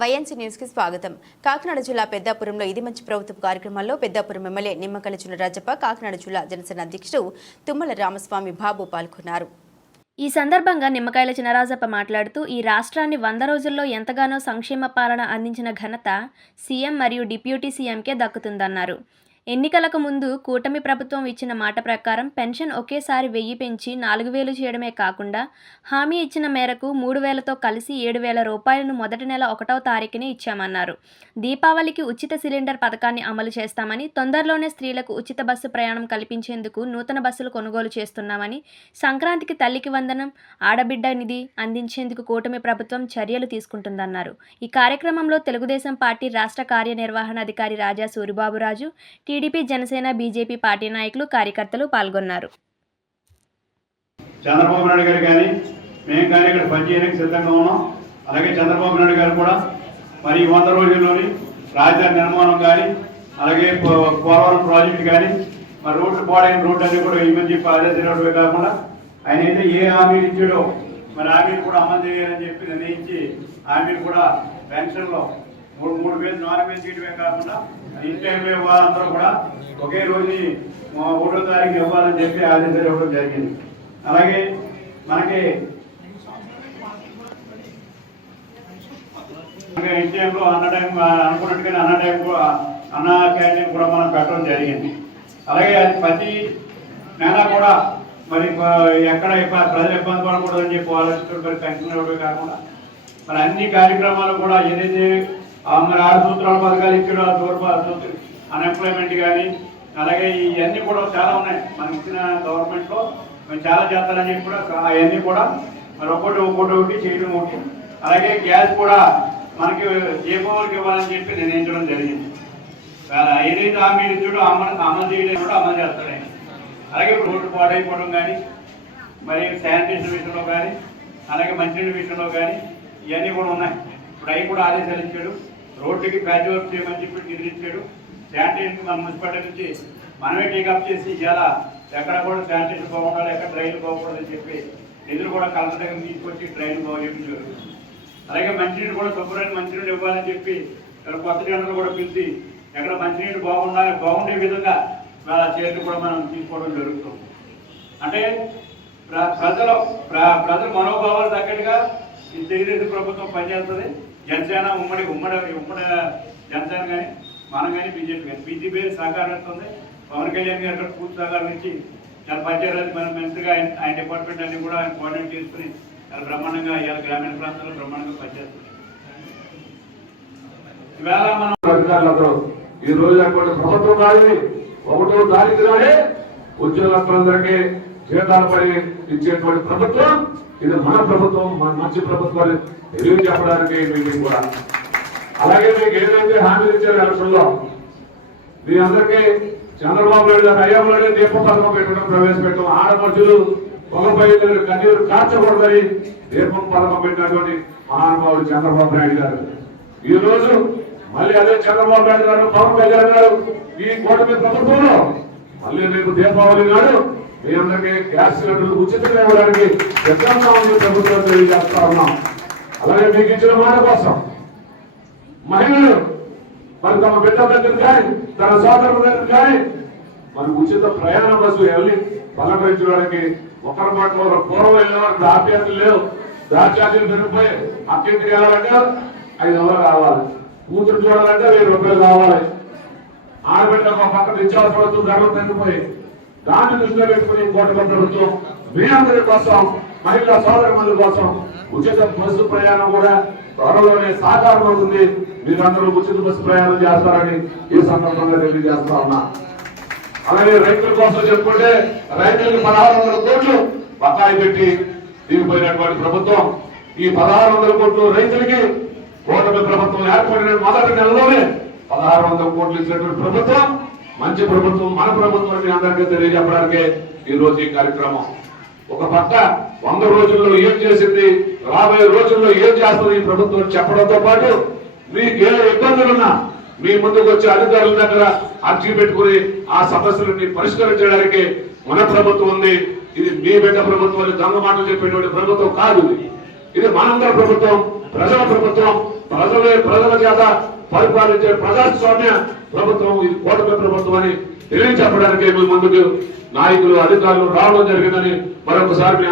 YNC news కి స్వాగతం. కాకినాడ జిల్లా పెద్దాపురంలో ఇది మంచి ప్రభుత్వ కార్యక్రమాల్లో పెద్దాపురం ఎమ్మెల్యే నిమ్మకల్లి చినరాజప్ప, కాకినాడ జిల్లా జనసేన అధ్యక్షుడు తుమ్మల రామస్వామి బాబు పాల్గొన్నారు. ఈ సందర్భంగా నిమ్మకాయల చినరాజప్ప మాట్లాడుతూ, ఈ రాష్ట్రాన్ని 100 రోజుల్లో ఎంతగానో సంక్షేమ పాలన అందించిన ఘనత సీఎం మరియు డిప్యూటీ సీఎంకే దక్కుతుందన్నారు. ఎన్నికలకు ముందు కూటమి ప్రభుత్వం ఇచ్చిన మాట ప్రకారం పెన్షన్ ఒకేసారి 1000 పెంచి 4000 చేయడమే కాకుండా హామీ ఇచ్చిన మేరకు 3000తో కలిసి 7000 రూపాయలను మొదటి నెల 1వ తారీఖునే ఇచ్చామన్నారు. దీపావళికి ఉచిత సిలిండర్ పథకాన్ని అమలు చేస్తామని, తొందరలోనే స్త్రీలకు ఉచిత బస్సు ప్రయాణం కల్పించేందుకు నూతన బస్సులు కొనుగోలు చేస్తున్నామని, సంక్రాంతికి తల్లికి వందనం, ఆడబిడ్డ నిధి అందించేందుకు కూటమి ప్రభుత్వం చర్యలు తీసుకుంటుందన్నారు. ఈ కార్యక్రమంలో తెలుగుదేశం పార్టీ రాష్ట్ర కార్యనిర్వహణాధికారి Raja Suribaburaju, TDP, Janasena, BJP party నాయకులు, కార్యకర్తలు పాల్గొన్నారు. చంద్రబాబు నాయుడు గారు కానీ మేము కానీ ఇక్కడ పనిచేయడానికి సిద్ధంగా ఉన్నాం. అలాగే చంద్రబాబు నాయుడు గారు కూడా మరి 100 రోజుల్లోని రాజధాని నిర్మాణం కానీ, అలాగే పోలవరం ప్రాజెక్టు కానీ, మరి రోడ్లు పాడైన రోడ్డు అన్ని కూడా ఇవ్వని చెప్పి ఆదేశాలు కాకుండా ఆయన అయితే ఏ హామీలు ఇచ్చాడో మరి హామీలు కూడా అమలు చేయాలని చెప్పి నిర్ణయించి హామీలు కూడా పెన్షన్లో 3,000, 4,000 చేయడమే కాకుండా ఇంట్లో ఇవ్వాలందరూ కూడా ఒకే రోజు 1వ తారీఖు ఇవ్వాలని చెప్పి ఆదేశాలు ఇవ్వడం జరిగింది. అలాగే మనకి ఎన్టీఎంలో అన్న టైం అనుకున్నట్టుగానే అన్న క్యాంటీన్ కూడా మనం పెట్టడం జరిగింది. అలాగే అది ప్రతి నెల కూడా మరి ఎక్కడ ప్రజలు ఇబ్బంది పడకూడదని చెప్పి ఆలోచిస్తూ మరి పెన్షన్ ఇవ్వడమే కాకుండా మరి అన్ని కార్యక్రమాలు కూడా ఏదైతే మరి 6 సూత్రాల పథకాలు ఇచ్చాడు, అన్ఎంప్లాయ్మెంట్ కానీ, అలాగే ఇవన్నీ కూడా చాలా ఉన్నాయి. మనం ఇచ్చిన గవర్నమెంట్లో మేము చాలా చేస్తానని చెప్పి కూడా అవన్నీ కూడా మరి ఒక్కొక్కటి చేయడం ముఖ్యం. అలాగే గ్యాస్ కూడా మనకి ఏ పవర్కి ఇవ్వాలని చెప్పి నిర్ణయించడం జరిగింది. ఏదైతే హామీలు ఇచ్చాడో అమలు చేయడం కూడా అమలు చేస్తాడు. అలాగే రోడ్డు పాడైపోవడం కానీ, మరి శానిటేషన్ విషయంలో కానీ, అలాగే మంచినీళ్ళ విషయంలో కానీ ఇవన్నీ కూడా ఉన్నాయి. ఇప్పుడు అవి కూడా ఆదేశాలు ఇచ్చాడు. రోడ్డుకి ప్యాచ్ వర్క్ చేయమని చెప్పి నిద్రించాడు. శానిటేషన్ మన మున్సిపాలిటీ నుంచి మనమే టేకప్ చేసి ఇలా ఎక్కడ కూడా శానిటేషన్ బాగుండాలి, ఎక్కడ డ్రైన్లు బాగుండదని చెప్పి నిధులు కూడా కలెక్టర్ దగ్గర తీసుకొచ్చి డ్రైన్ బాగుచేయడం జరుగుతుంది. అలాగే మంచినీళ్ళు కూడా శుభ్రమైన మంచినీళ్ళు ఇవ్వాలని చెప్పి ఇక్కడ కొత్త జనరలు కూడా పిలిచి ఎక్కడ మంచినీళ్ళు బాగుండే విధంగా చర్యలు కూడా మనం తీసుకోవడం జరుగుతుంది. అంటే ప్రజల మనోభావాలు తగ్గట్టుగా ఈ తెలుగుదేశం ప్రభుత్వం పనిచేస్తుంది. జనసేన ఉమ్మడి జనసేన కానీ, మనం కానీ, బీజేపీ కానీ, బీజేపీ సహకారం ఇస్తుంది. పవన్ కళ్యాణ్ గారు అక్కడ పూర్తి సహకారం ఇచ్చి చాలా పనిచేయాలి. మనం మంత్రిగా ఆయన డిపార్ట్మెంట్ అన్ని కూడా ఆయన కోఆర్డినేట్ చేసుకుని చాలా బ్రహ్మాండంగా ఇవాళ గ్రామీణ ప్రాంతాల్లో బ్రహ్మాండంగా పనిచేస్తుంది. ఇవాళ మనం అధికారులందరూ ఈ రోజు అటువంటి ప్రభుత్వం కాదు, 1వ తారీఖు నాడే ఉద్యోగస్తులందరికీ జీతాలు పడి ఇచ్చేటువంటి ప్రభుత్వం ఇది. మన ప్రభుత్వం, మన మంచి ప్రభుత్వాలు తెలియజెప్పడానికి మీకు కూడా. అలాగే మీకు ఏదైతే హామీలు ఇచ్చారు ఎలక్షన్లో, మీ అందరికీ చంద్రబాబు నాయుడు గారు అయ్యంలోనే దీప పథకం పెట్టడం ప్రవేశపెట్టడం, ఆడపడుచులు పొగపై కన్నీరు కార్చకూడదని దీపం పథకం పెట్టినటువంటి మహానుభావుడు చంద్రబాబు నాయుడు గారు. ఈ రోజు మళ్ళీ అదే చంద్రబాబు నాయుడు గారు, పవన్ కళ్యాణ్ గారు ఈ కూటమి ప్రభుత్వంలో మళ్ళీ రేపు దీపావళి నాడు మీ అందరికీ గ్యాస్ సిలిండర్లు ఉచితంగా ఇవ్వడానికి సిద్ధంగా ఉంది ప్రభుత్వం తెలియజేస్తా ఉన్నాం. అలాగే మీకు ఇచ్చిన మాట కోసం మహిళలు మరి తమ బిడ్డ దగ్గర కానీ, తన సోదరుల దగ్గర కానీ మరి ఉచిత ప్రయాణ బస్సు వెళ్ళి పలకరించడానికి ఒకరి మాటలో పూర్వం వెళ్ళేవారు దాప్యాతులు లేవు. దాచార్జీలు పెరిగిపోయి అక్కింటికి వెళ్ళాలంటే 500 కావాలి, కూతురు చూడాలంటే 1000 రూపాయలు కావాలి. ఆడబిడ్డ ఒక పక్కన నిత్యావసర ధరలు తగ్గిపోయి దాన్ని దృష్టిలో పెట్టుకుని కూటమి ప్రభుత్వం మీ అందరి కోసం, మహిళా సోదరుల కోసం ఉచిత బస్సు ప్రయాణం కూడా త్వరలోనే సాకారం అవుతుంది. మీరందరూ ఉచిత బస్సు ప్రయాణం చేస్తారని ఈ సందర్భంగా తెలియజేస్తా ఉన్నా. అలాగే రైతుల కోసం చెప్పుకుంటే రైతులకు 1600 కోట్లు బకాయి పెట్టి దిగిపోయినటువంటి ప్రభుత్వం. ఈ 1600 కోట్లు రైతులకి కూటమి ప్రభుత్వం ఏర్పడిన మొదటి నెలలోనే 1600 కోట్లు ఇచ్చినటువంటి ప్రభుత్వం మంచి ప్రభుత్వం, మన ప్రభుత్వం మీ అందరికీ తెలియజెప్పడానికే ఈ రోజు ఈ కార్యక్రమం. ఒక పక్క 100 రోజుల్లో ఏం చేసింది, రాబోయే రోజుల్లో ఏం చేస్తుంది ఈ ప్రభుత్వం చెప్పడంతో పాటు మీకు ఏ ఇబ్బందులున్నా మీ ముందుకు వచ్చే అధికారుల దగ్గర అర్జీ పెట్టుకుని ఆ సమస్యలని పరిష్కరించడానికి మన ప్రభుత్వం ఉంది. ఇది మీ బిడ్డ ప్రభుత్వం, దొంగ మాటలు చెప్పేటువంటి ప్రభుత్వం కాదు. ఇది మనందరి ప్రభుత్వం, ప్రజల ప్రభుత్వం. ప్రజల చేత పరిపాలించే ప్రజాస్వామ్య ప్రభుత్వం, ఇది కూటమి ప్రభుత్వం అని తెలియచెప్పడానికి మీ ముందుకు నాయకులు, అధికారులు రావడం జరిగిందని మరొకసారి మీ